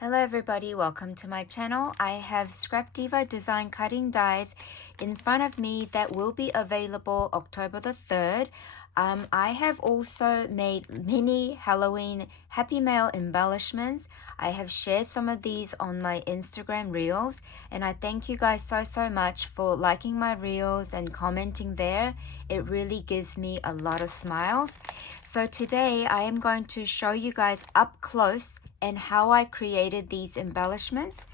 Hello everybody, welcome to my channel. I have Scrapdiva design cutting dies in front of me that will be available October the 3rd. I have also made mini Halloween Happy Mail embellishments. I have shared some of these on my Instagram reels, and I thank you guys so much for liking my reels and commenting there. It really gives me a lot of smiles. So today I am going to show you guys up close and how I created these embellishments.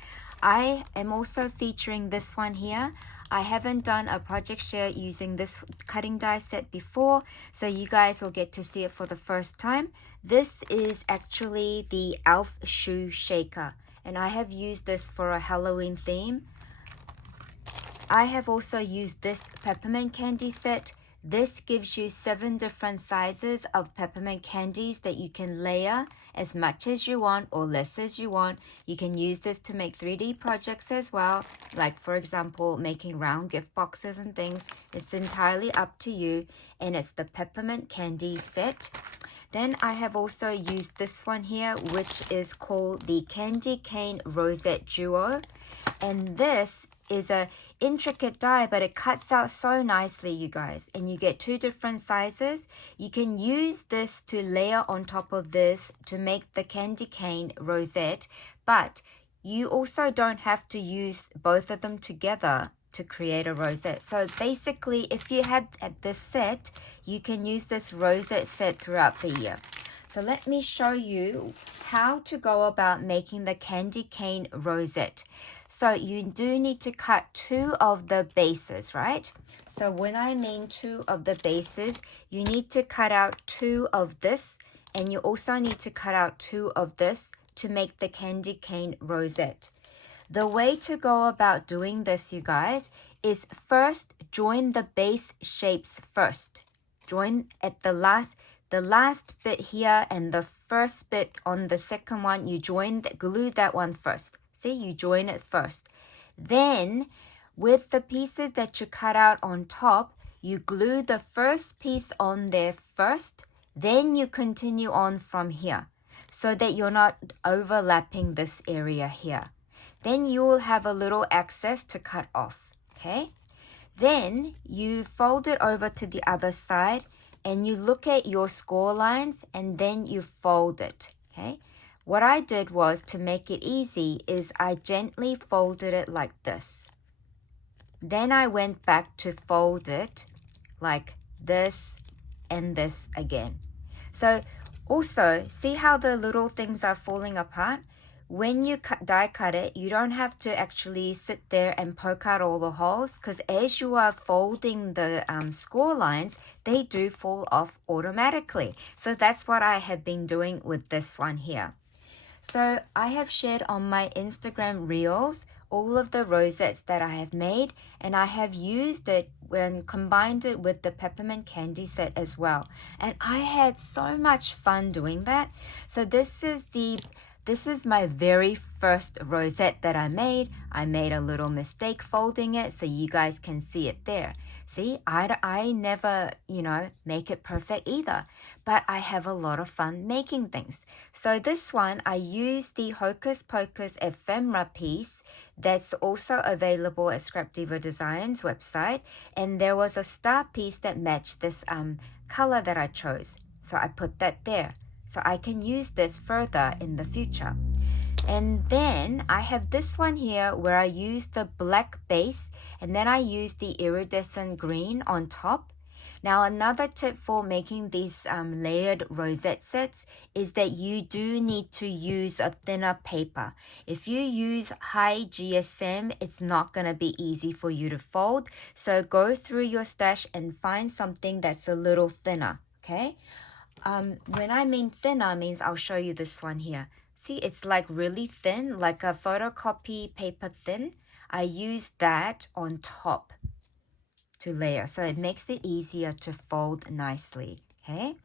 I am also featuring this one here. I haven't done a project share using this cutting die set before, so you guys will get to see it for the first time. This is actually the Elf shoe shaker, and I have used this for a Halloween theme. I have also used this peppermint candy set. This gives you 7 different sizes of peppermint candies that you can layer as much as you want or less as you want. You can use this to make 3D projects as well, like for example making round gift boxes and things. It's entirely up to you, and it's the peppermint candy set. Then I have also used this one here, which is called the Candy Cane Rosette Duo, and this is a intricate die, but it cuts out so nicely, you guys, and you get 2 different sizes. You can use this to layer on top of this to make the candy cane rosette, but you also don't have to use both of them together to create a rosette. So basically, if you had this set, you can use this rosette set throughout the year. So let me show you how to go about making the candy cane rosette. So you do need to cut 2 of the bases, right? So when I mean 2 of the bases, you need to cut out 2 of this, and you also need to cut out 2 of this to make the candy cane rosette. The way to go about doing this, you guys, is first join the base shapes first. Join at the last bit here and the first bit on the second one, you glue that one first. See, you join it first. Then with the pieces that you cut out on top, you glue the first piece on there first, then you continue on from here so that you're not overlapping this area here. Then you will have a little excess to cut off, okay? Then you fold it over to the other side and you look at your score lines and then you fold it, okay? What I did was, to make it easy, is I gently folded it like this. Then I went back to fold it like this and this again. So also, see how the little things are falling apart? When you die cut it, you don't have to actually sit there and poke out all the holes, because as you are folding the score lines, they do fall off automatically. So that's what I have been doing with this one here. So I have shared on my Instagram reels all of the rosettes that I have made, and I have used it when combined it with the peppermint candy set as well. And I had so much fun doing that. So this is my very first rosette that I made. I made a little mistake folding it, so you guys can see it there. See, I never, make it perfect either, but I have a lot of fun making things. So this one, I used the Hocus Pocus ephemera piece that's also available at Scrapdiva Design's website, and there was a star piece that matched this color that I chose. So I put that there, so I can use this further in the future. And then I have this one here where I use the black base and then I use the iridescent green on top. Now another tip for making these layered rosette sets is that you do need to use a thinner paper. If you use high GSM, it's not going to be easy for you to fold. So go through your stash and find something that's a little thinner, okay? When I mean thinner, means I'll show you this one here. See, it's like really thin, like a photocopy paper thin. I use that on top to layer, so it makes it easier to fold nicely, okay?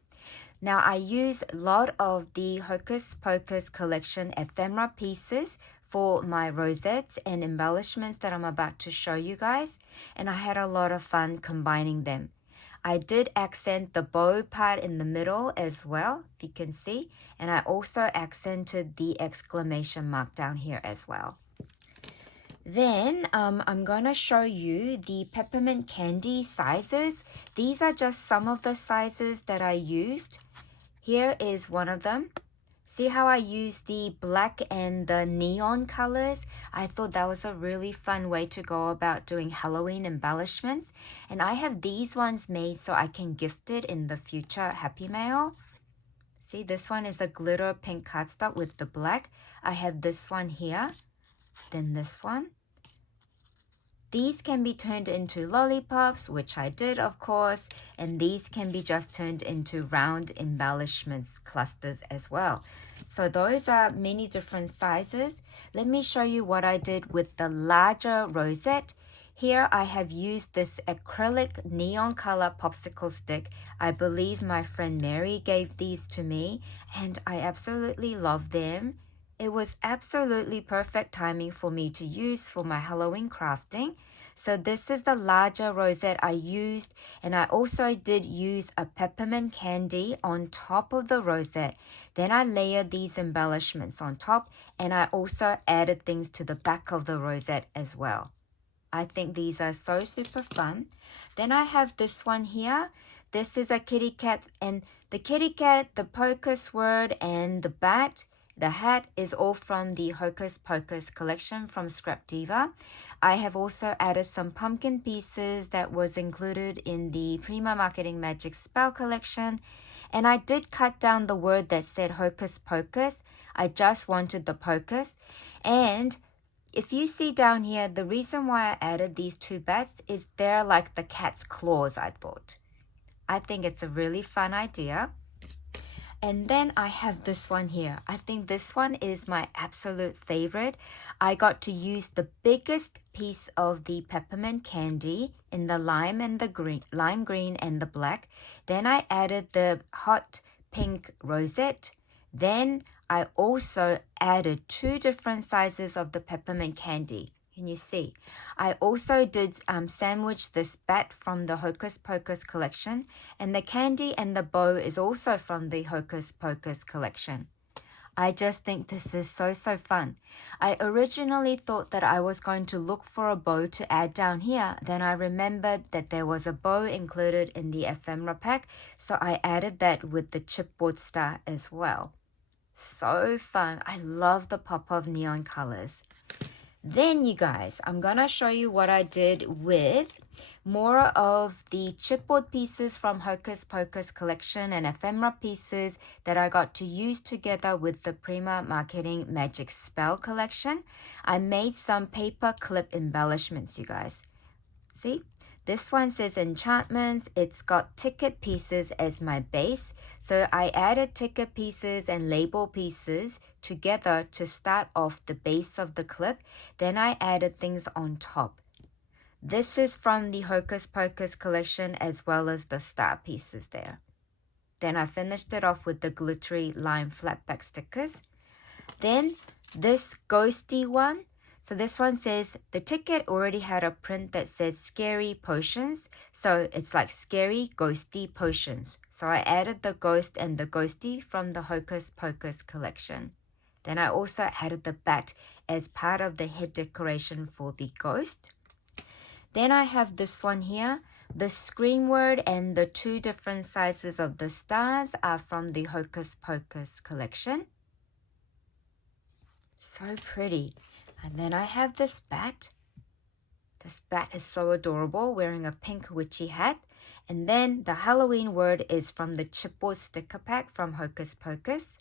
Now I use a lot of the Hocus Pocus collection ephemera pieces for my rosettes and embellishments that I'm about to show you guys, and I had a lot of fun combining them. I did accent the bow part in the middle as well, if you can see. And I also accented the exclamation mark down here as well. Then I'm going to show you the peppermint candy sizes. These are just some of the sizes that I used. Here is one of them. See how I used the black and the neon colors? I thought that was a really fun way to go about doing Halloween embellishments. And I have these ones made so I can gift it in the future Happy Mail. See, this one is a glitter pink cardstock with the black. I have this one here, then this one. These can be turned into lollipops, which I did, of course, and these can be just turned into round embellishments clusters as well. So those are many different sizes. Let me show you what I did with the larger rosette. Here I have used this acrylic neon color popsicle stick. I believe my friend Mary gave these to me, and I absolutely love them. It was absolutely perfect timing for me to use for my Halloween crafting. So this is the larger rosette I used, and I also did use a peppermint candy on top of the rosette. Then I layered these embellishments on top, and I also added things to the back of the rosette as well. I think these are so super fun. Then I have this one here. This is a kitty cat, and the kitty cat, the Pocus word, and the bat, the hat is all from the Hocus Pocus collection from Scrapdiva. I have also added some pumpkin pieces that was included in the Prima Marketing Magic Spell collection. And I did cut down the word that said Hocus Pocus. I just wanted the Pocus. And if you see down here, the reason why I added these two bats is they're like the cat's claws, I thought. I think it's a really fun idea. And then I have this one here. I think this one is my absolute favorite. I got to use the biggest piece of the peppermint candy in the lime and the green, lime green and the black. Then I added the hot pink rosette. Then I also added 2 different sizes of the peppermint candy. Can you see? I also did sandwich this bat from the Hocus Pocus collection, and the candy and the bow is also from the Hocus Pocus collection. I just think this is so fun. I originally thought that I was going to look for a bow to add down here. Then I remembered that there was a bow included in the ephemera pack, so I added that with the chipboard star as well. So fun. I love the pop of neon colors. Then you guys, I'm gonna show you what I did with more of the chipboard pieces from Hocus Pocus collection and ephemera pieces that I got to use together with the Prima Marketing Magic Spell collection. I made some paper clip embellishments, you guys. See? This one says enchantments. It's got ticket pieces as my base. So I added ticket pieces and label pieces together to start off the base of the clip. Then I added things on top. This is from the Hocus Pocus collection as well as the star pieces there. Then I finished it off with the glittery lime flatback stickers. Then this ghosty one. So this one says, the ticket already had a print that says scary potions. So it's like scary ghosty potions. So I added the ghost and the ghosty from the Hocus Pocus collection. Then I also added the bat as part of the head decoration for the ghost. Then I have this one here. The screen word and the 2 different sizes of the stars are from the Hocus Pocus collection. So pretty. And then I have this bat. This bat is so adorable, wearing a pink witchy hat. And then the Halloween word is from the chipboard sticker pack from Hocus Pocus.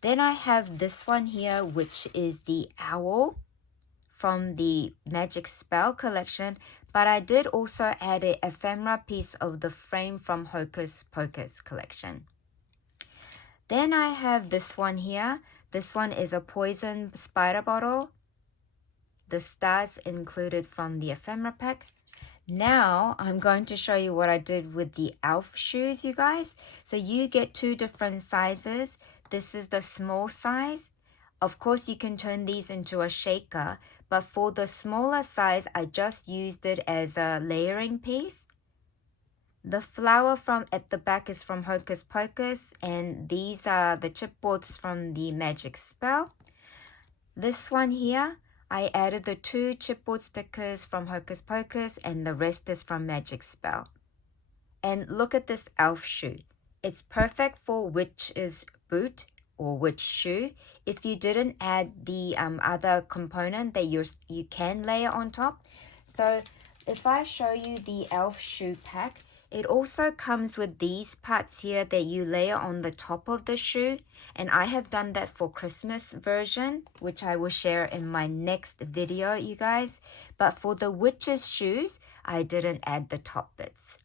Then I have this one here, which is the owl from the Magic Spell collection. But I did also add an ephemera piece of the frame from Hocus Pocus collection. Then I have this one here. This one is a poison spider bottle. The stars included from the ephemera pack. Now I'm going to show you what I did with the elf shoes, you guys. So you get 2 different sizes. This is the small size. Of course, you can turn these into a shaker, but for the smaller size, I just used it as a layering piece. The flower from at the back is from Hocus Pocus, and these are the chipboards from the Magic Spell. This one here, I added the 2 chipboard stickers from Hocus Pocus, and the rest is from Magic Spell. And look at this elf shoe. It's perfect for witch's boot or witch shoe. If you didn't add the other component that you can layer on top. So if I show you the elf shoe pack, it also comes with these parts here that you layer on the top of the shoe. And I have done that for Christmas version, which I will share in my next video, you guys. But for the witch's shoes, I didn't add the top bits.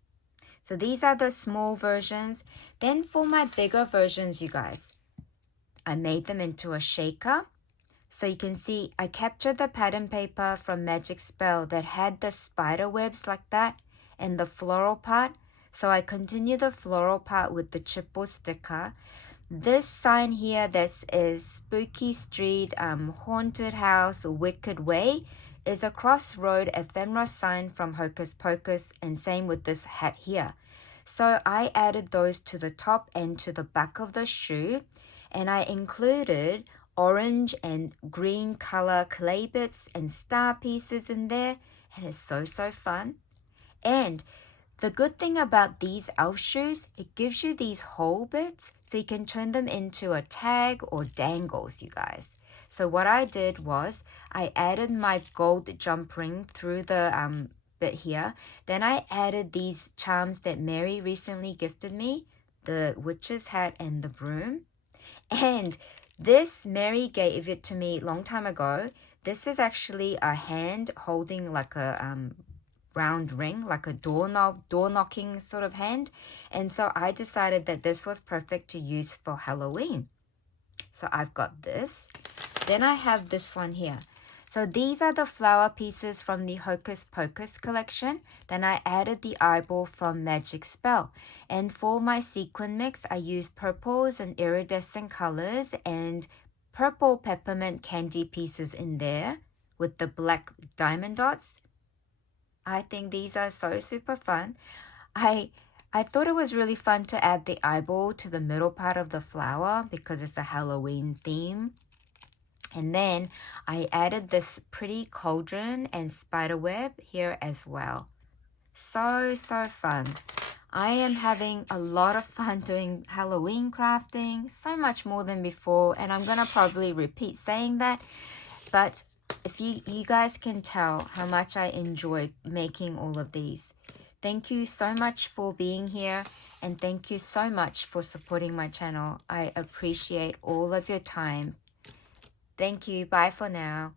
So these are the small versions. Then for my bigger versions, you guys, I made them into a shaker. So you can see I captured the pattern paper from Magic Spell that had the spider webs like that and the floral part. So I continue the floral part with the chipboard sticker. This sign here that is Spooky Street, Haunted House, Wicked Way is a crossroad ephemera sign from Hocus Pocus, and same with this hat here. So I added those to the top and to the back of the shoe, and I included orange and green color clay bits and star pieces in there, and it's so fun. And the good thing about these elf shoes, it gives you these hole bits so you can turn them into a tag or dangles, you guys. So what I did was I added my gold jump ring through the bit here. Then I added these charms that Mary recently gifted me, the witch's hat and the broom. And this, Mary gave it to me a long time ago. This is actually a hand holding like a round ring, like a door knocking sort of hand. And so I decided that this was perfect to use for Halloween. So I've got this. Then I have this one here. So these are the flower pieces from the Hocus Pocus collection. Then I added the eyeball from Magic Spell. And for my sequin mix, I used purples and iridescent colors and purple peppermint candy pieces in there with the black diamond dots. I think these are so super fun. I thought it was really fun to add the eyeball to the middle part of the flower because it's a Halloween theme. And then I added this pretty cauldron and spider web here as well. So fun. I am having a lot of fun doing Halloween crafting, so much more than before, and I'm gonna probably repeat saying that, but if you guys can tell how much I enjoyed making all of these. Thank you so much for being here, and thank you so much for supporting my channel. I appreciate all of your time. Thank you. Bye for now.